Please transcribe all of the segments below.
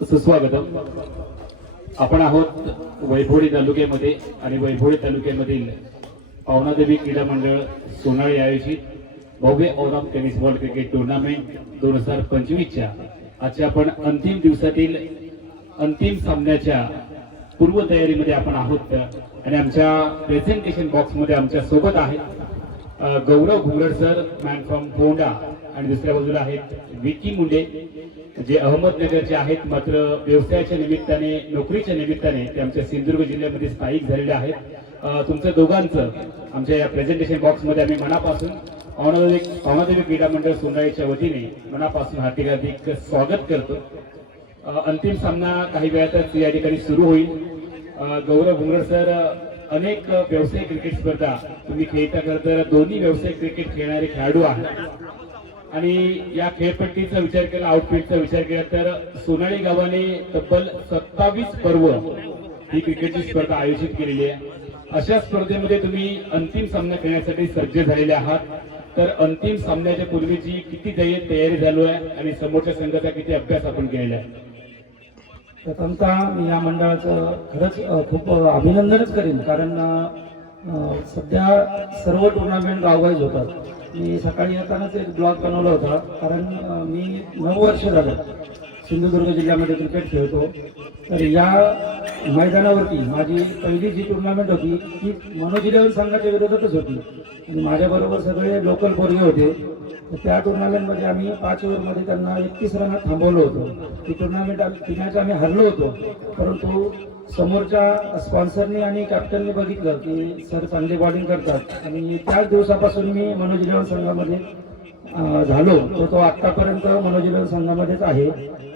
सुस्वागतम. आपण आहोत वैभवडी तालुक्यामध्ये आणि वैभवडी तालुक्यामधील पावनादेवी क्रीडा मंडळ सोनाळी आयोजित भव्य all tennis world cricket tournament 2025च्या आजच्या आपण अंतिम दिवसातील अंतिम सामन्याच्या पूर्वतयारीमध्ये आपण आहोत आणि आमच्या प्रेझेंटेशन बॉक्समध्ये आमच्या सोबत आहेत गौरव घुंगरड सर, मॅन फ्रॉम होंडा, आणि दुसऱ्या बाजूला आहेत विकी मुंडे जे अहमदनगरचे आहेत, मात्र व्यवसायाच्या निमित्ताने नोकरीच्या निमित्ताने ते आमच्या सिंधुदुर्ग जिल्ह्यामध्ये स्थायिक झालेले आहेत. तुमच्या दोघांचं आमच्या या प्रेझेंटेशन बॉक्समध्ये आम्ही मनापासून पावनादेवी क्रीडा मंडळ सोनाळीच्या वतीने मनापासून हार्दिक स्वागत करतो. अंतिम सामना काही वेळातच या ठिकाणी सुरू होईल. गौरव घुंगरड सर, अनेक व्यावसायिक क्रिकेट स्पर्धा तुम्ही खेळता, तर दोन्ही व्यावसायिक क्रिकेट खेळणारे खेळाडू आहेत आणि या खेळपट्टीचा विचार केला, आउटफिटचा विचार केला तर सोनाळी गावाने तब्बल 27 पर्व ही क्रिकेटची स्पर्धा आयोजित केलेली आहे. अशा स्पर्धेमध्ये तुम्ही अंतिम सामना खेळण्यासाठी सज्ज झालेले आहात, तर अंतिम सामन्याच्या पूर्वीची किती तयारी झालो आहे आणि समोरच्या संघाचा किती अभ्यास आपण केलेला आहे? प्रथमतः मी या मंडळाचं खरंच खूप अभिनंदनच करेन, कारण सध्या सर्व टुर्नामेंट गाववाईज होतात. मी सकाळी येतानाच एक ब्लॉग बनवला होता, कारण मी 9 वर्ष झालं सिंधुदुर्ग जिल्ह्यामध्ये क्रिकेट खेळतो. तर या मैदानावरती माझी पहिली जी टुर्नामेंट होती ती मनोज 11 संघाच्या विरोधातच होती आणि माझ्याबरोबर सगळे लोकल पोरगे होते. तर त्या टुर्नामेंटमध्ये आम्ही 5 ओव्हरमध्ये त्यांना 31 रनात थांबवलं होतं. ती टुर्नामेंट ती मॅच आम्ही हरलो होतो, परंतु समोरच्या स्पॉन्सरनी आणि कॅप्टनने बघितलं की सर चांगली बॉलिंग करतात आणि त्याच दिवसापासून मी मनोज 11 संघामध्ये झालो. तो आत्तापर्यंत मनोज 11 संघामध्येच आहे.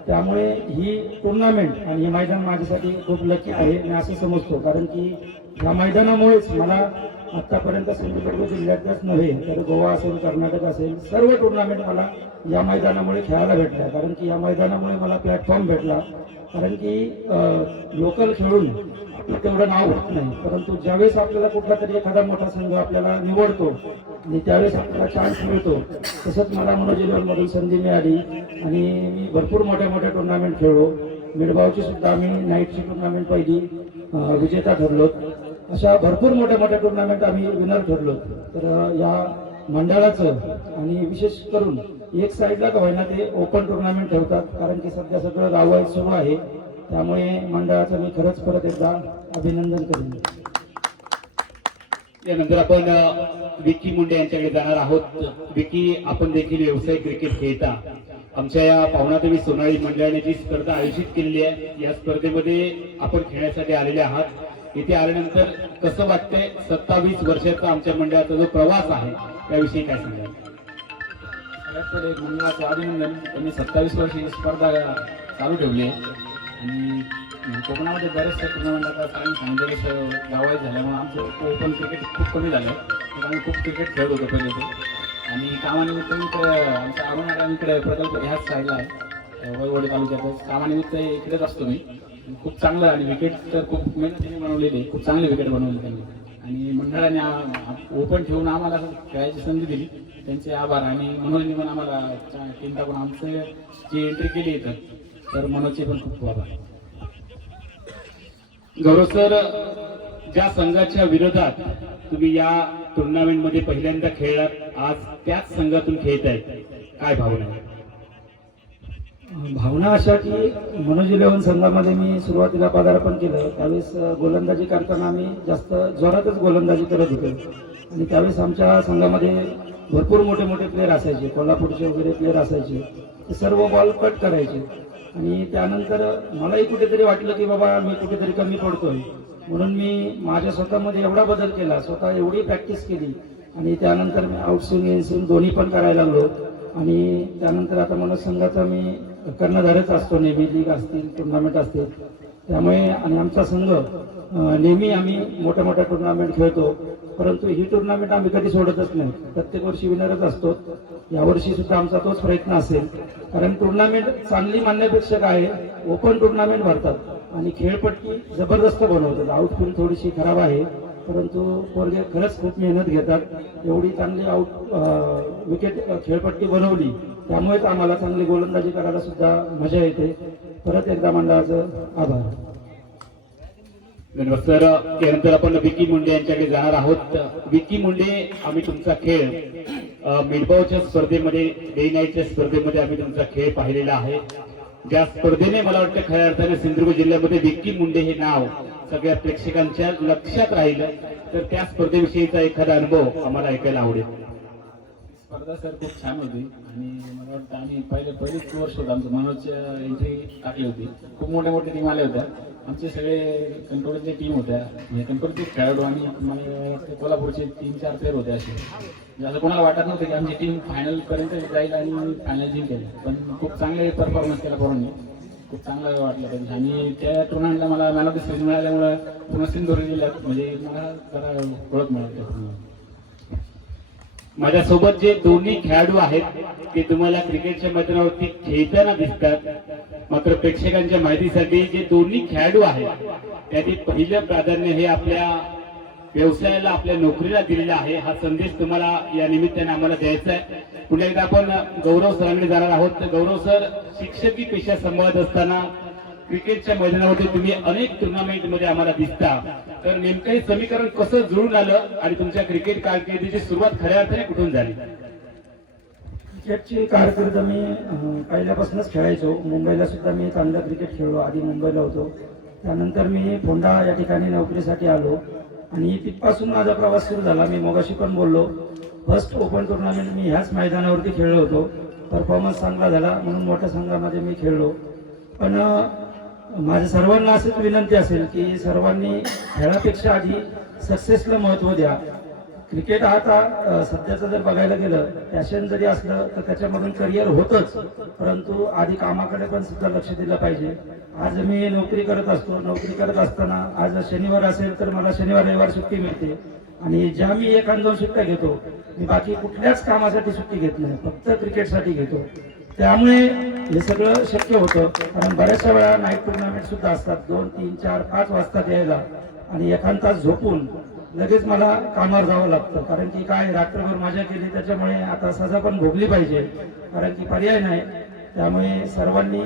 त्यामुळे ही टुर्नामेंट आणि हे मैदान माझ्यासाठी खूप लकी आहे, मी असं समजतो. कारण की या मैदानामुळेच मला आतापर्यंत सिंधुदुर्ग जिल्ह्यातच नव्हे तर गोवा असेल, कर्नाटक असेल, सर्व टुर्नामेंट मला या मैदानामुळे खेळायला भेटल्या. कारण की या मैदानामुळे मला प्लॅटफॉर्म भेटला. कारण की लोकल खेळून आपलं तेवढं नाव होत नाही, परंतु ज्यावेळेस आपल्याला कुठला तरी एखादा मोठा संघ आपल्याला निवडतो आणि त्यावेळेस आपल्याला चान्स मिळतो, तसंच मला मनोज 11 मधून संधी मिळाली आणि मी भरपूर मोठ्या टुर्नामेंट खेळलो. मिडबावची सुद्धा आम्ही नाईटची टुर्नामेंट पहिली विजेता ठरलो. अशा भरपूर मोठ्या टुर्नामेंट आम्ही विनर ठरलो. तर या मंडळाचं आणि विशेष करून एक साईडला का होईना ते ओपन टुर्नामेंट ठेवतात, कारण की सध्या सगळं गाववाईज सुरू आहे. त्यामुळे मंडळाचं मी खरंच परत एकदा अभिनंदन करेन. यानंतर आपण विकी मुंडे यांच्याकडे जाणार आहोत. विकी, आपण देखील व्यावसायिक क्रिकेट खेळता. आमच्या या पावनादेवी सोनाळी मंडळाने जी स्पर्धा आयोजित केलेली आहे, या स्पर्धेमध्ये आपण खेळण्यासाठी आलेले आहात. इथे आल्यानंतर कसं वाटतंय? 27 वर्षाचा आमच्या मंडळाचा जो प्रवास आहे त्याविषयी काय सांगाल? एक मंडळाचं अभिनंदन. त्यांनी 27 वर्षी स्पर्धा चालू ठेवली आहे आणि कोकणामध्ये बरेचसे टुर्नामेंट आता सांगितलं गावायचं झाल्यामुळे आमचं ओपन क्रिकेट खूप कमी झालं. तर आम्ही खूप क्रिकेट खेळत होतो पहिले ते, आणि कामानिमित्त आमचा अरुणाराम इकडे प्रकल्प ह्याच साईडला आहे, वैभवडी तालुक्यातच. कामानिमित्त इकडेच असतो मी. खूप चांगलं, आणि विकेट तर खूप मेहनतीने बनवलेली, खूप चांगली विकेट बनवली त्यांनी. आणि मंडळाने ओपन ठेवून आम्हाला खेळायची संधी दिली, त्यांचे आभार. आणि मनोजने पण आम्हाला टीम टाकून आमचं जी एंट्री केली इथं, तर मनोजचे पण खूप आभार. गौरव सर, ज्या संघाच्या विरोधात तुम्ही या टुर्नामेंट मध्ये पहिल्यांदा खेळलात, आज त्याच संघातून खेळताय, काय भावना आहे? भावना अशा की मनोज 11 संघामध्ये मी सुरुवातीला पदार्पण केलं, त्यावेळेस गोलंदाजी करताना आम्ही जास्त जोरातच गोलंदाजी करत होतो आणि त्यावेळेस आमच्या संघामध्ये भरपूर मोठे प्लेयर असायचे, कोल्हापूरचे वगैरे प्लेयर असायचे. ते सर्व बॉल कट करायचे आणि त्यानंतर मलाही कुठेतरी वाटलं की बाबा मी कुठेतरी कमी पडतोय, म्हणून मी माझ्या स्वतःमध्ये एवढा बदल केला, स्वतः एवढी प्रॅक्टिस केली आणि त्यानंतर मी आउटस्विंग इनस्विंग दोन्ही पण करायला लागलो. आणि त्यानंतर आता मनोज संघाचा मी कर्णधारच असतो, नेहमी लीग असतील, टुर्नामेंट असतील. त्यामुळे आणि आमचा संघ नेहमी आम्ही मोठ्या टुर्नामेंट खेळतो, परंतु ही टुर्नामेंट आम्ही कधी सोडतच नाही. प्रत्येक वर्षी विनरच असतो. यावर्षी सुद्धा आमचा तोच प्रयत्न असेल, कारण टुर्नामेंट चांगली मानण्यापेक्षा काय आहे, ओपन टुर्नामेंट भरतात आणि खेळपट्टी जबरदस्त बनवतात. आउटफील्ड थोडीशी खराब आहे, परंतु पोरगे खरंच खूप मेहनत घेतात. एवढी चांगली विकेट खेळपट्टी बनवली, त्यामुळेच आम्हाला चांगली गोलंदाजी करायला सुद्धा मजा येते. परत एकदा मंडळाचं आभार. धन्यवाद सर. त्यानंतर आपण विकी मुंडे यांच्याकडे जाणार आहोत. विकी मुंडे, आम्ही तुमचा खेळ मिडबावच्या स्पर्धेमध्ये, डे नाईटच्या स्पर्धेमध्ये आम्ही तुमचा खेळ पाहिलेला आहे. ज्या स्पर्धेने मला वाटतं खऱ्या अर्थाने सिंधुदुर्ग जिल्ह्यामध्ये विकी मुंडे हे नाव सगळ्या प्रेक्षकांच्या लक्षात राहिलं, तर त्या स्पर्धेविषयीचा एखादा अनुभव आम्हाला ऐकायला आवडेल. स्पर्धा सर खूप छान होती आणि मला वाटतं आम्ही पहिलीच वर्ष होतं आमचं, मनोजच्या एंट्री टाकली होती. खूप मोठ्या टीम आल्या होत्या. आमचे सगळे कंट्रोलचे टीम होत्या, म्हणजे कंट्रोलचे खेळाडू आणि मला वाटतं कोल्हापूरचे 3-4 प्लेअर होते. असे असं कोणाला वाटत नव्हतं की आमची टीम फायनलपर्यंत जाईल आणि फायनल जिंकेल. पण खूप चांगले परफॉर्मन्स केला पोरांनी, खूप चांगलं वाटलं पाहिजे. आणि त्या टुर्नामेंटला मला मॅन ऑफ द सिरीज मिळाल्यामुळं पूर्ण सिंधुदुर्ग जिल्ह्यात म्हणजे मला जरा ओळख मिळाली. माझ्यासोबत जे दोन्ही खेळाडू आहेत ते तुम्हाला क्रिकेटच्या मैदानावरती खेळताना दिसतात, मात्र प्रेक्षकांच्या माहितीसाठी जे दोन्ही खेळाडू आहेत त्यातील पहिलं प्राधान्य हे आपल्या व्यवसायाला, आपल्या नोकरीला दिलेला आहे. हा संदेश तुम्हाला या निमित्ताने आम्हाला द्यायचा आहे. पुन्हा एकदा आपण गौरव सरांकडे जाणार आहोत. गौरव सर, शिक्षकी पेशा सांभाळत असताना क्रिकेटच्या मैदानावरती तुम्ही अनेक टुर्नामेंटमध्ये आम्हाला दिसता, तर नेमकं हे समीकरण कसं जुळून आलं आणि तुमच्या क्रिकेट कारकिर्दीची सुरुवात खऱ्या अर्थाने कुठून झाली? क्रिकेटची कारकीर्द मी पहिल्यापासूनच खेळायचो. मुंबईला सुद्धा मी चांगलं क्रिकेट खेळलो. आधी मुंबईला होतो, त्यानंतर मी फोंडा या ठिकाणी नोकरीसाठी आलो आणि तिथपासून माझा प्रवास सुरू झाला. मी मगाशी पण बोललो, फर्स्ट ओपन टुर्नामेंट मी ह्याच मैदानावरती खेळलो होतो. परफॉर्मन्स चांगला झाला म्हणून मोठ्या संघामध्ये मी खेळलो. पण माझ्या सर्वांना अशीच विनंती असेल की सर्वांनी खेळापेक्षा आधी सक्सेसला महत्त्व द्या. क्रिकेट हा आता सध्याचं जर बघायला गेलं, पॅशन जरी असलं तर त्याच्यामधून करिअर होतच, परंतु आधी कामाकडे पण सुद्धा लक्ष दिलं पाहिजे. आज मी नोकरी करत असतो, नोकरी करत असताना आज शनिवार असेल तर मला शनिवार रविवार सुट्टी मिळते आणि ज्या मी 1-2 सुट्ट्या घेतो, मी बाकी कुठल्याच कामासाठी सुट्टी घेत नाही, फक्त क्रिकेटसाठी घेतो. त्यामुळे हे सगळं शक्य होतं. कारण बऱ्याचशा वेळा नाईट टुर्नामेंट सुद्धा असतात, 2, 3, 4, 5 वाजता यायला आणि एखाद तास झोपून लगेच मला कामावर जावं लागतं. कारण की काय, रात्रभर मजा केली त्याच्यामुळे आता सजा पण भोगली पाहिजे, कारण की पर्याय नाही. त्यामुळे सर्वांनी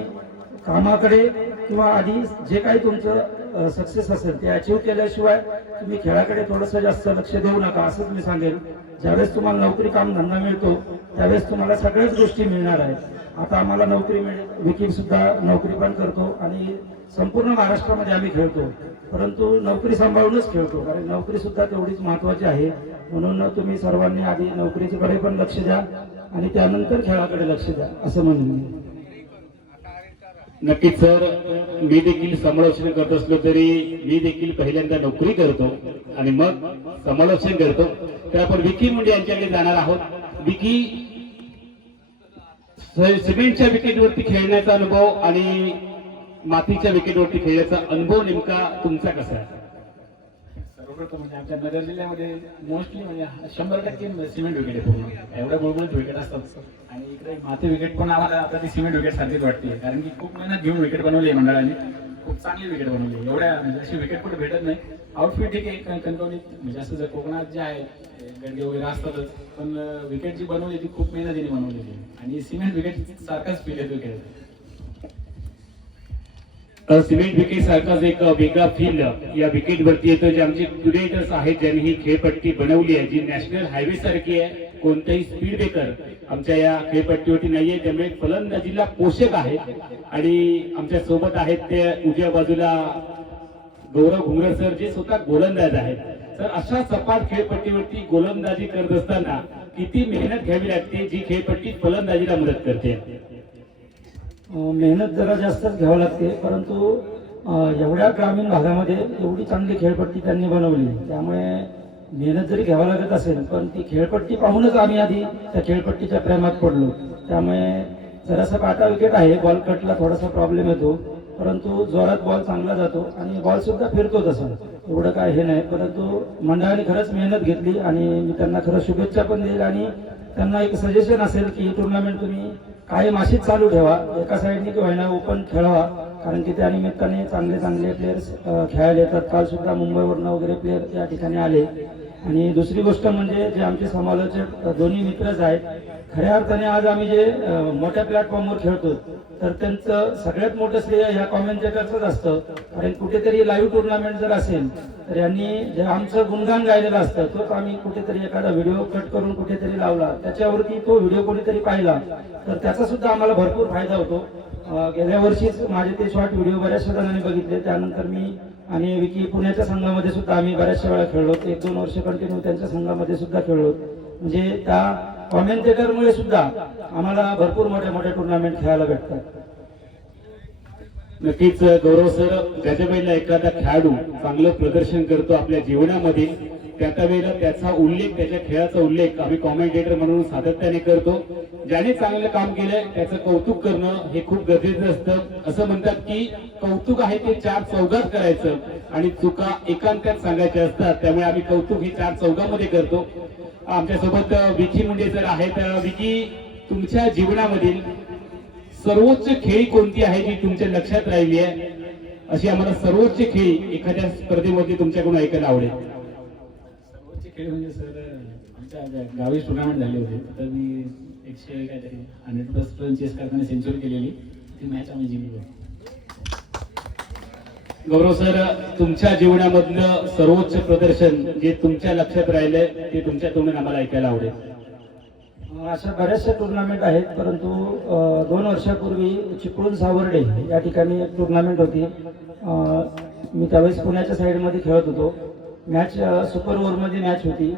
कामाकडे किंवा आधी जे काही तुमचं सक्सेस असेल ते अचीव केल्याशिवाय तुम्ही खेळाकडे थोडंसं जास्त लक्ष देऊ नका, असंच मी सांगेल. ज्यावेळेस तुम्हाला नोकरी काम धंदा मिळतो त्यावेळेस तुम्हाला सगळ्याच गोष्टी मिळणार आहेत. आता आम्हाला नोकरी विकी सुद्धा नोकरी पण करतो आणि संपूर्ण महाराष्ट्रामध्ये आम्ही खेळतो, परंतु नोकरी सांभाळूनच खेळतो, कारण नोकरी सुद्धा तेवढीच महत्वाची आहे. म्हणून तुम्ही सर्वांनी आधी नोकरीकडे पण लक्ष द्या आणि त्यानंतर खेळाकडे लक्ष द्या, असं म्हणून. नक्कीच सर, मी देखील समालोचन करत असलो तरी मी देखील पहिल्यांदा नोकरी करतो आणि मग समालोचन करतो. तर आपण विकी मुंडे यांच्याकडे जाणार आहोत. विकी, सिमेंटच्या विकेटवरती खेळण्याचा अनुभव आणि मातीच्या विकेटवरती खेळण्याचा अनुभव नेमका तुमचा कसा आहे? सर्वप्रथम म्हणजे आमच्या नगर जिल्ह्यामध्ये मोस्टली म्हणजे 100% सिमेंट विकेट आहे. पूर्ण एवढ्या गुळगुळीत विकेट असतात आणि इकडे माती विकेट पण आम्हाला आता ती सिमेंट विकेट सारखीच वाटते, कारण की खूप मेहनत घेऊन विकेट बनवली आहे मंडळाने. खूप चांगली विकेट बनवली, एवढ्या म्हणजे अशी विकेट कुठे भेटत नाही. आउटफिट ठीक आहे कणकवलीत, म्हणजे असं जर कोकणात जे आहे गडगे वगैरे असतातच, पण विकेट जी बनवली ती खूप मेहनतीने बनवलेली आणि सिमेंट विकेट सारखाच फील येतो विकेट. सिमेंट विकेट सारखाच एक वेगळा फील या विकेट वरती येतो. जे आमचे क्युरेटर्स आहेत ज्यांनी ही खेळपट्टी बनवली आहे, जी नॅशनल हायवे सारखी आहे, कोणताही स्पीड ब्रेकर आमच्या या खेळपट्टीवरती नाहीये, त्यामुळे फलंदाजीला पोषक आहे. आणि आमच्या सोबत आहेत ते उजव्या बाजूला गौरव घुंगर सर, जे स्वतः गोलंदाज आहेत. तर अशा सपाट खेळपट्टीवरती गोलंदाजी करत असताना किती मेहनत घ्यावी लागते, जी खेळपट्टी फलंदाजीला मदत करते? मेहनत जरा जास्तच घ्यावी लागते, परंतु एवढ्या ग्रामीण भागामध्ये एवढी चांगली खेळपट्टी त्यांनी बनवली, त्यामुळे मेहनत जरी घ्यावी लागत असेल पण ती खेळपट्टी पाहूनच आम्ही आधी त्या खेळपट्टीच्या प्रेमात पडलो. त्यामुळे जरासा काटा विकेट आहे, बॉल कटला थोडासा प्रॉब्लेम येतो, परंतु जोरात बॉल चांगला जातो आणि बॉल सुद्धा फिरतो तसं, एवढं काय हे नाही. परंतु मंडळाने खरंच मेहनत घेतली आणि मी त्यांना खरंच शुभेच्छा पण देईल आणि त्यांना एक सजेशन असेल की टुर्नामेंट तुम्ही कायम अशीच चालू ठेवा, एका साईडने किंवा ना ओपन खेळवा, कारण की त्या निमित्ताने चांगले चांगले प्लेयर्स खेळायला येतात. काल सुद्धा मुंबईवरनं वगैरे प्लेयर या ठिकाणी आले आणि दुसरी गोष्ट म्हणजे जे आमचे समालोचक दोन्ही मित्रच आहेत, खऱ्या अर्थाने आज आम्ही जे मोठ्या प्लॅटफॉर्मवर खेळतो तर त्यांचं सगळ्यात मोठं श्रेय ह्या कॉमेंटेटरचंच असतं. कारण कुठेतरी लाईव्ह टुर्नामेंट जर असेल तर यांनी जे आमचं गुणगान गायलेलं असतं तोच आम्ही कुठेतरी एखादा व्हिडिओ कट करून कुठेतरी लावला, त्याच्यावरती तो व्हिडिओ कोणीतरी पाहिला तर त्याचा सुद्धा आम्हाला भरपूर फायदा होतो. गेल्या वर्षीच माझे ते शॉर्ट व्हिडिओ बऱ्याचशा जणांनी बघितले. त्यानंतर मी आणि विकी पुण्याच्या संघामध्ये सुद्धा आम्ही बऱ्याचशा वेळा खेळलो. 1-2 वर्ष कंटिन्यू त्यांच्या संघामध्ये सुद्धा खेळलो. म्हणजे त्या कॉमेंटेटरमुळे सुद्धा आम्हाला भरपूर मोठ्या मोठ्या टुर्नामेंट खेळायला भेटतात. नक्कीच गौरव सर, ज्याच्या वेळेला एखादा खेळाडू चांगलं प्रदर्शन करतो आपल्या जीवनामध्ये, त्या वेळेला त्याचा उल्लेख, त्याच्या खेळाचा उल्लेख आम्ही कॉमेंटेटर म्हणून सातत्याने करतो. ज्याने चांगलं काम केलंय त्याचं कौतुक करणं हे खूप गरजेचं असतं. असं म्हणतात की कौतुक आहे ते 4 चौघात करायचं आणि चुका एकांतात सांगायच्या असतात. त्यामुळे आम्ही कौतुक ही 4 चौघामध्ये करतो. आमच्यासोबत विकी मुंडे सर आहेत. विकी, तुमच्या जीवनामधील सर्वोच्च खेळी कोणती आहे जी तुमच्या लक्षात राहिली आहे? अशी आम्हाला सर्वोच्च खेळी एखाद्या स्पर्धेमध्ये तुमच्याकडून ऐकायला आवडेल. सर्वोच्च खेळ म्हणजे सर, आमच्या गावी टुर्नामेंट झाली होती, तर मी 100 काहीतरी 100+ रन चेस करताना सेंचुरी केलेली, ती मॅच आम्ही जिंकलो. गौरव सर, तुमच्या जीवनामधलं सर्वोच्च प्रदर्शन जे तुमच्या लक्षात राहिलंय ते तुमच्या तोंडून आम्हाला ऐकायला आवडेल. अशा बऱ्याचशा टुर्नामेंट आहेत, परंतु 2 वर्षापूर्वी चिपळूण सावर्डे या ठिकाणी एक टुर्नामेंट होती. मी त्यावेळेस पुण्याच्या साईडमध्ये खेळत होतो. मॅच सुपर ओव्हरमध्ये मॅच होती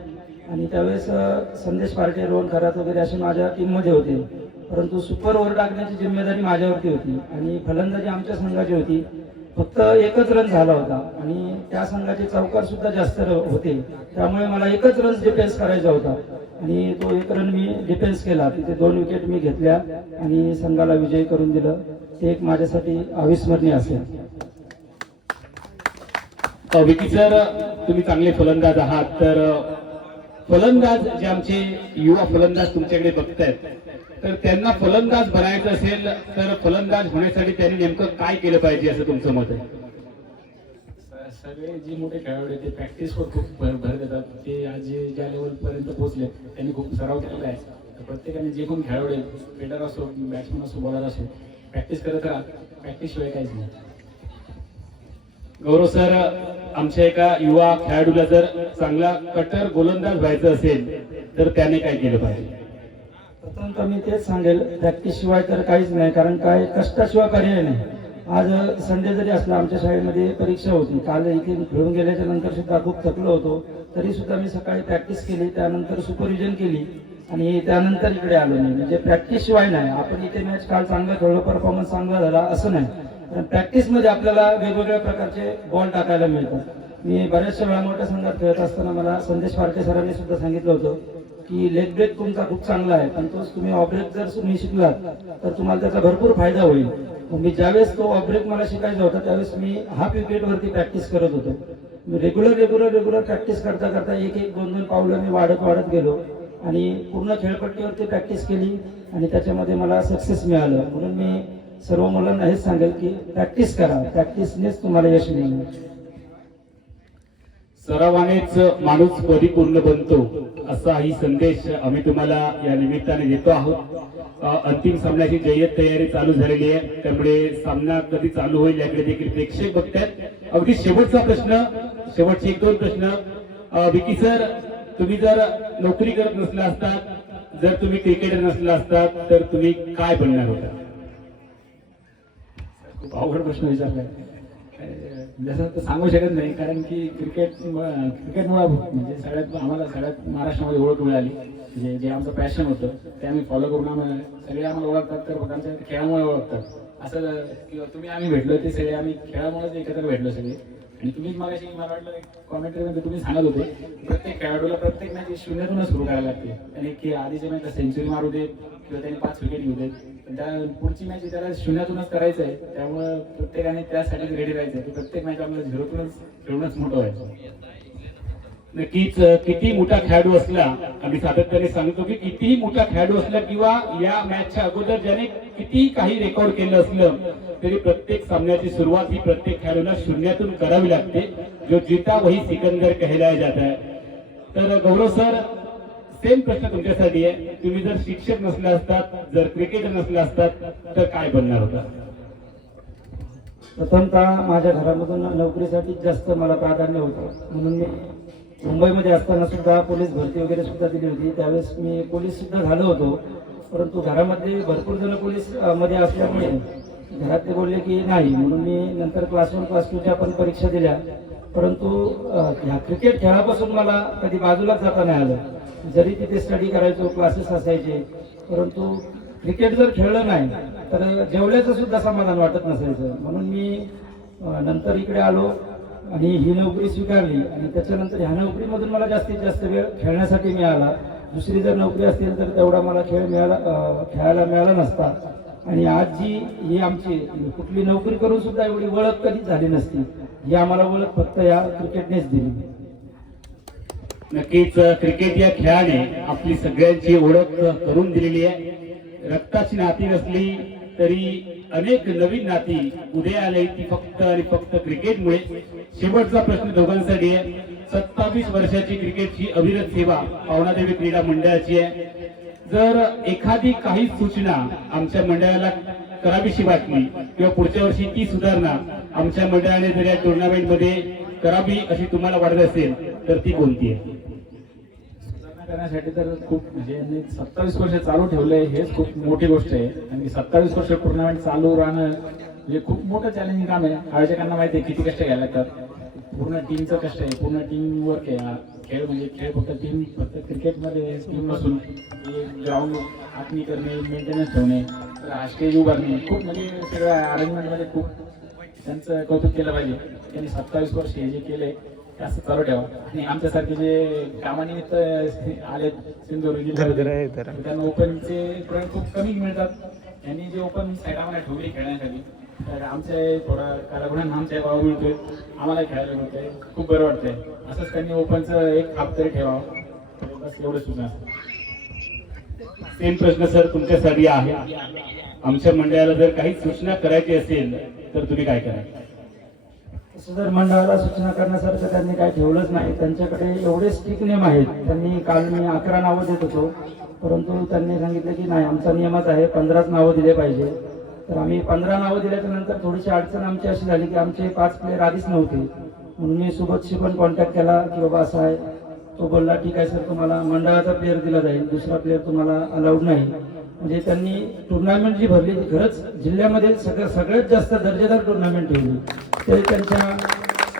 आणि त्यावेळेस संदेश पार्टे, रोहन खरात वगैरे असे माझ्या टीममध्ये होते. परंतु सुपर ओव्हर टाकण्याची जिम्मेदारी माझ्यावरती होती आणि फलंदाजी आमच्या संघाची होती. फक्त 1च रन झाला होता आणि त्या संघाचे चौकार सुद्धा जास्त होते. त्यामुळे मला 1च रन डिफेन्स करायचा होता आणि तो 1 रन मी डिफेन्स केला. तिथे 2 विकेट मी घेतल्या आणि संघाला विजयी करून दिलं. ते एक माझ्यासाठी अविस्मरणीय असेल. विकी सर, तुम्ही चांगले फलंदाज आहात, तर फलंदाज जे आमचे युवा फलंदाज तुमच्याकडे बघतायत, तर त्यांना फलंदाज बनायचं असेल तर फलंदाज होण्यासाठी त्यांनी नेमकं काय केलं पाहिजे असं तुमचं मत आहे? सगळे जे मोठे खेळाडू आहेत ते प्रॅक्टिसवर खूप भर देतात. ते आज ज्या लेवलपर्यंत पोहोचले त्यांनी खूप सराव केलेला आहे. तर प्रत्येकाने जे कोण खेळाडू आहेत, फिल्डर असो, बॅट्समन असो, बॉलर असो, प्रॅक्टिस करत राहा. प्रॅक्टिसशिवाय काहीच नाही. गौरव सर, आमच्या एका युवा खेळाडूला जर चांगला कट्टर गोलंदाज व्हायचं असेल तर त्याने काय केलं पाहिजे? प्रथमतः मी तेच सांगेल, प्रॅक्टिस शिवाय तर काहीच नाही. कारण काय, कष्टाशिवाय पर्याय नाही. आज संडे जरी असला, आमच्या शाळेमध्ये परीक्षा होती. काल इथे खेळून गेल्याच्या नंतर सुद्धा खूप थकलो होतो, तरी सुद्धा मी सकाळी प्रॅक्टिस केली, त्यानंतर सुपरविजन केली आणि त्यानंतर इकडे आलो नाही. म्हणजे प्रॅक्टिस शिवाय नाही. आपण इथे मॅच काल चांगला खेळलो, परफॉर्मन्स चांगला झाला असं नाही. पण प्रॅक्टिसमध्ये आपल्याला वेगवेगळ्या प्रकारचे बॉल टाकायला मिळतात. मी बऱ्याचशा वेळा मोठ्या संघात खेळत असताना मला संदेश पार्टे सरांनी सुद्धा सांगितलं होतं की लेग ब्रेक तुमचा खूप चांगला आहे, पण तोच तुम्ही ऑफ ब्रेक जर तुम्ही शिकलात तर तुम्हाला त्याचा भरपूर फायदा होईल. मी ज्यावेळेस तो ऑफ ब्रेक मला शिकायचा होता त्यावेळेस मी हाफ विकेटवरती प्रॅक्टिस करत होतो. मी रेग्युलर प्रॅक्टिस करता करता 1-1, 2-2 पावलं मी वाढत गेलो आणि पूर्ण खेळपट्टीवरती प्रॅक्टिस केली आणि त्याच्यामध्ये मला सक्सेस मिळालं. म्हणून मी सर्व मुलांना हेच सांगेल की प्रॅक्टिस करा, प्रॅक्टिसनेच तुम्हाला यश मिळेल. सरावानेच माणूस परिपूर्ण बनतो असाही संदेश आम्ही तुम्हाला या निमित्ताने देतो आहोत. अंतिम सामन्याची जय्यत तयारी चालू झालेली आहे, त्यामुळे सामना कधी चालू होईल याकडे देखील प्रेक्षक बघतात. अगदी शेवटचा प्रश्न, शेवटचे 1-2 प्रश्न. विकी सर, तुम्ही जर नोकरी करत नसला असतात, जर तुम्ही क्रिकेटर नसला असतात तर तुम्ही काय बनणार होता? खूप अवघड प्रश्न विचारलाय. जसं तर सांगू शकत नाही, कारण की क्रिकेटमुळे म्हणजे आम्हाला सगळ्यात महाराष्ट्रामध्ये ओळख मिळाली. जे आमचं पॅशन होतं ते आम्ही फॉलो करून आम्हाला ओळखतात, तर फक्त आमच्या खेळामुळे ओळखतात. असं किंवा आम्ही भेटलो ते सगळे आम्ही खेळामुळेच एकत्र भेटलो सगळे. आणि तुम्हीच मगाशी मला वाटलं कॉमेंट्रीमध्ये तुम्ही सांगत होते प्रत्येक खेळाडूला प्रत्येक मॅच 0तूनच सुरू करायला लागते. आणि की आधीच्या मॅचला सेंचुरी मारू देत किंवा त्याने 5 विकेट घेऊ देत, त्या पुढची मॅच त्याला 0तूनच करायचं आहे. त्यामुळे प्रत्येकाने त्यासाठी रेडी राहायचं आहे. प्रत्येक मॅच आपल्याला 0तूनच खेळूनच मोठं व्हायचं. नक्कीच किती मोठा खेळाडू असला, आम्ही सातत्याने सांगतो की कितीही मोठा खेळाडू असला किंवा या मॅचच्या अगोदर ज्याने किती काही रेकॉर्ड केलं असलं तरी प्रत्येक सामन्याची सुरुवात ही प्रत्येक खेळाडूला 0तून करावी लागते. जो जीता वही सिकंदर कहलाया जाता है. तर गौरव सर, सेम प्रश्न तुमच्यासाठी आहे. तुम्ही जर शिक्षक नसले असतात, जर क्रिकेटर नसले असतात, तर काय बनणार होता? प्रथमतः माझ्या घरामधून नोकरीसाठी जास्त मला प्राधान्य होतं, म्हणून मी मुंबईमध्ये असताना सुद्धा पोलीस भरती वगैरे सुद्धा दिली होती. त्यावेळेस मी पोलीस सुद्धा झालो होतो, परंतु घरामध्ये भरपूर जण पोलीस मध्ये असल्यामुळे घरातले बोलले की नाही, म्हणून मी नंतर क्लास 1 क्लास 2च्या पण परीक्षा दिल्या. परंतु ह्या क्रिकेट खेळापासून मला कधी बाजूलाच जाता नाही आलं. जरी तिथे स्टडी करायचो, क्लासेस असायचे, परंतु क्रिकेट जर खेळलं नाही तर जेवल्याचं सुद्धा समाधान वाटत नसायचं. म्हणून मी नंतर इकडे आलो आणि ही नोकरी स्वीकारली आणि त्याच्यानंतर ह्या नोकरीमधून मला जास्तीत जास्त वेळ खेळण्यासाठी मिळाला. दुसरी जर नोकरी असतील तर तेवढा मला खेळायला मिळाला नसता. आणि आज जी ही आमची कुठली नोकरी करून सुद्धा एवढी ओळख कधीच झाली नसती. ही आम्हाला ओळख फक्त या क्रिकेटनेच दिली. नक्कीच क्रिकेट या खेळाने आपली सगळ्यांची ओळख करून दिलेली आहे. रक्ताची नाती नसली तरी अनेक नवीन नाती उदय आले ती फक्त आणि फक्त क्रिकेटमुळे. शेवटचा प्रश्न दोघांसाठी आहे. 27 वर्षाची क्रिकेटची अविरत सेवा पावनादेवी क्रीडा मंडळाची आहे. जर एखादी काही सूचना आमच्या मंडळाला करावीशी वाटली किंवा पुढच्या वर्षी ती सुधारणा आमच्या मंडळाने जर या टुर्नामेंटमध्ये करावी अशी तुम्हाला वाटत असेल तर ती कोणती आहे? करण्यासाठी तर खूप म्हणजे 27 वर्ष चालू ठेवलंय हेच खूप मोठी गोष्ट आहे. आणि 27 वर्ष टुर्नामेंट चालू राहणं म्हणजे खूप मोठं चॅलेंजिंग काम आहे. आयोजकांना माहिती आहे किती कष्ट घ्यायला लागतात. पूर्ण टीमचं कष्ट आहे, पूर्ण टीम वर्क आहे. खेळ म्हणजे खेळ फक्त क्रिकेटमध्ये टीम नसून ग्राउंड आखणी करणे, मेंटेनन्स ठेवणे, स्टेज उभारणे, खूप म्हणजे सगळ्या अरेंजमेंटमध्ये खूप त्यांचं कौतुक केलं पाहिजे. त्यांनी 27 वर्ष हे जे केलंय असं चालू ठेवा. आणि आमच्यासारखे जे कामानिमित्त आले सिंधुदुर्ग त्यांना ओपनचे पॉईंट खूप कमी मिळतात. त्यांनी जे ओपन साईड आम्हाला ठेवली खेळण्यासाठी तर आमच्या थोडा कलागुणांना आमच्या भाव मिळतोय, आम्हाला खेळायला मिळतंय, खूप बरं वाटतंय. असंच त्यांनी ओपनचं एक हाफ तरी ठेवावं, बस एवढं सुद्धा. सेम प्रश्न सर तुमच्यासाठी आहे. आमच्या मंडळाला जर काही सूचना करायची असेल तर तुम्ही काय कराल? तसं जर मंडळाला सूचना करण्यासारखं त्यांनी काय ठेवलंच नाही. त्यांच्याकडे एवढे स्ट्रिक्ट नियम आहेत. त्यांनी काल मी 11 नावं देत होतो, परंतु त्यांनी सांगितलं की नाही, आमचा नियमच आहे 15च नावं दिले पाहिजे. तर आम्ही 15 नावं दिल्याच्या नंतर थोडीशी अडचण आमची अशी झाली की आमचे 5 प्लेयर आधीच नव्हते. म्हणून मी सुबोधशी पण कॉन्टॅक्ट केला की बाबा असं आहे. तो बोलला ठीक आहे सर, तुम्हाला मंडळाचा प्लेअर दिला जाईल, दुसरा प्लेअर तुम्हाला अलाउड नाही. म्हणजे त्यांनी टुर्नामेंट जी भरली ती खरंच जिल्ह्यामध्ये सगळ्यात जास्त दर्जेदार टुर्नामेंट ठेवली. ते त्यांच्या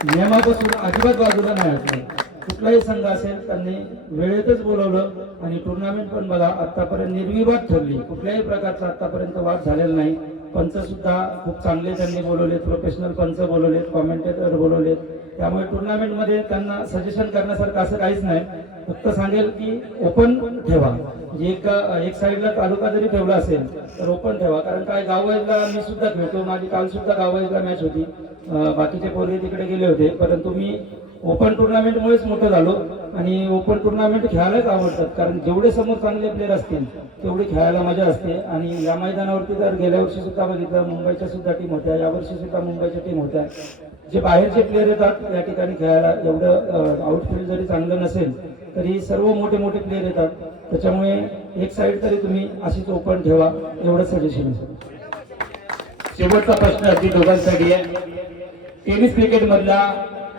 नियमापासून अजिबात बाजूला नाही हटले. कुठलाही संघ असेल त्यांनी वेळेतच बोलवलं आणि टुर्नामेंट पण बघा आतापर्यंत निर्विवाद ठरली. कुठल्याही प्रकारचा आतापर्यंत वाद झालेला नाही. पंच सुद्धा खूप चांगले त्यांनी बोलवलेत, प्रोफेशनल पंच बोलवलेत, कॉमेंटेटर बोलवलेत. त्यामुळे टुर्नामेंटमध्ये त्यांना सजेशन करण्यासारखं असं काहीच नाही. फक्त सांगेल की ओपन ठेवा. म्हणजे एक साईडला तालुका जरी ठेवला असेल तर ओपन ठेवा. कारण काय गाववाईजला मी सुद्धा खेळतो, माझी काल सुद्धा गाववाईजला मॅच होती, बाकीचे पोरगे तिकडे गेले होते, परंतु मी ओपन टुर्नामेंटमुळेच मोठं झालो आणि ओपन टुर्नामेंट खेळायलाच आवडतात. कारण जेवढे समोर चांगले प्लेयर असतील तेवढी खेळायला मजा असते. आणि या मैदानावरती तर गेल्या वर्षी सुद्धा बघितलं, मुंबईच्या सुद्धा टीम होत्या, यावर्षी सुद्धा मुंबईच्या टीम होत्या. जे बाहेरचे प्लेयर येतात या ठिकाणी खेळायला, एवढं आउटफील्ड जरी चांगलं नसेल तरी सर्व मोठे मोठे प्लेयर येतात. त्याच्यामुळे एक साईड तरी तुम्ही अशीच ओपन ठेवा, एवढं सजेशन आहे. शेवटचा प्रश्न अगदी दोघांसाठी आहे. टेनिस क्रिकेट मधला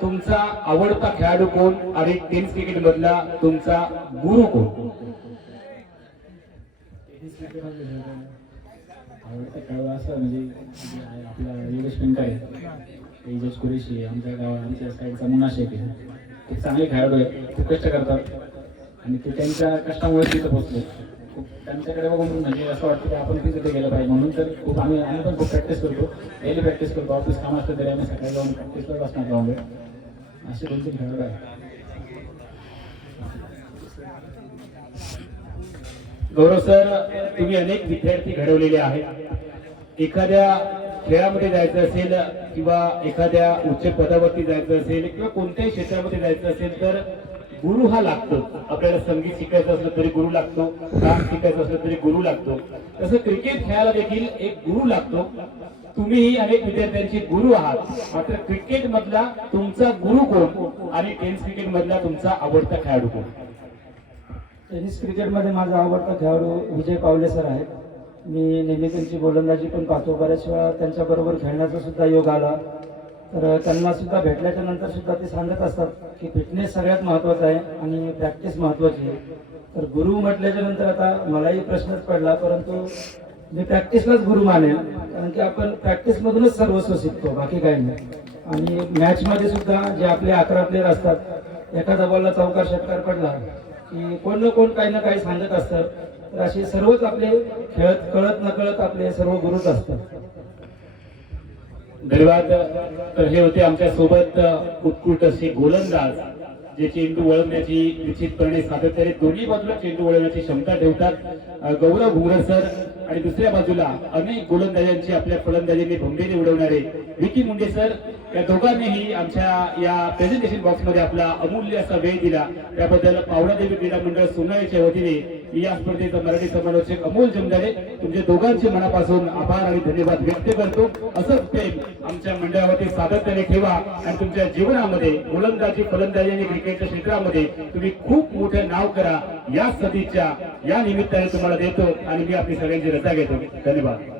तुमचा आवडता खेळाडू कोण आणि टेनिस क्रिकेट मधला तुमचा गुरु कोण? आवडता खेळाडू असं म्हणजे आपला योगेश पिंकर आहे, तेजस कुरेशी, आमच्या गावात आमच्या साईडचा मुन्ना शेख आहे. खूप चांगले खेळाडू आहे, खूप कष्ट करतात आणि ते त्यांच्या कष्टामुळे तिथं पोहोचले. खूप त्यांच्याकडे बघून म्हणजे असं वाटतं की आपण तिथे गेलं पाहिजे. म्हणून तर खूप आम्ही पण खूप प्रॅक्टिस करतो, डेली प्रॅक्टिस करतो. ऑफिस काम असतं तरी आम्ही सकाळी जाऊन प्रॅक्टिस करत असणार ग्राउंडवर. असे 2-3 खेळाडू आहे. गौरव सर, तुम्ही अनेक विद्यार्थी घडवलेले आहेत. एखाद्या खेळामध्ये जायचं असेल किंवा एखाद्या उच्च पदावरती जायचं असेल किंवा कोणत्याही क्षेत्रामध्ये जायचं असेल तर गुरु हा लागतो. आपल्याला संगीत शिकायचं असलं तरी गुरु लागतो, डान्स शिकायचं असलं तरी गुरु लागतो. तसं क्रिकेट खेळायला देखील एक गुरु लागतो. तुम्हीही अनेक विद्यार्थ्यांचे गुरु आहात. मात्र क्रिकेट मधला तुमचा गुरु कोण आणि टेनिस क्रिकेट मधला तुमचा आवडता खेळाडू कोण? टेनिस क्रिकेटमध्ये माझा आवडता खेळाडू विजय पावले सर आहेत. मी नेहमी त्यांची गोलंदाजी पण पाहतो. बऱ्याच वेळा त्यांच्याबरोबर खेळण्याचा सुद्धा योग आला. तर त्यांना सुद्धा भेटल्याच्या नंतर सुद्धा ते सांगत असतात की फिटनेस सगळ्यात महत्त्वाचा आहे आणि प्रॅक्टिस महत्त्वाची आहे. तर गुरु म्हटल्याच्या नंतर आता मलाही प्रश्नच पडला, परंतु मी प्रॅक्टिसलाच गुरु मानेल, कारण की आपण प्रॅक्टिसमधूनच सर्वस्व शिकतो, बाकी काही नाही. आणि मॅचमध्ये सुद्धा जे आपले 11 प्लेयर असतात, एखादा बॉलला चौकार षटकार पडला की कोण ना कोण काही ना काही सांगत असतात. तर असे सर्वच आपले खेळत कळत नकळत आपले सर्व गुरुच असतात. धन्यवाद. तर हे होते आमच्या सोबत उत्कृष्ट असे गोलंदाज जे चेंडू वळवण्याची निश्चितपणे सातत्याने दोन्ही बाजूला चेंडू वळवण्याची क्षमता ठेवतात. गौरव घुंगरे सर आणि दुसऱ्या बाजूला अनेक गोलंदाजांची आपल्या फलंदाजीने भंगेरी उडवणारे विकी मुंडे सर, या दोघांनीही आमच्या या प्रेझेंटेशन बॉक्समध्ये आपला अमूल्य असा वेळ दिला. त्याबद्दल पावणादेवी क्रीडा मंडळ सोनाळीच्या वतीने या स्पर्धेचा मराठी समालोचक अमोल जमदारे तुमच्या दोघांचे मनापासून आभार आणि धन्यवाद व्यक्त करतो. असंच प्रेम आमच्या मंडळावरती सातत्याने ठेवा आणि तुमच्या जीवनामध्ये गोलंदाजी फलंदाजी आणि क्रिकेटच्या क्षेत्रामध्ये तुम्ही खूप मोठं नाव करा, या सदिच्छा या निमित्ताने तुम्हाला देतो आणि मी आपली सगळ्यांची रजा घेतो. धन्यवाद.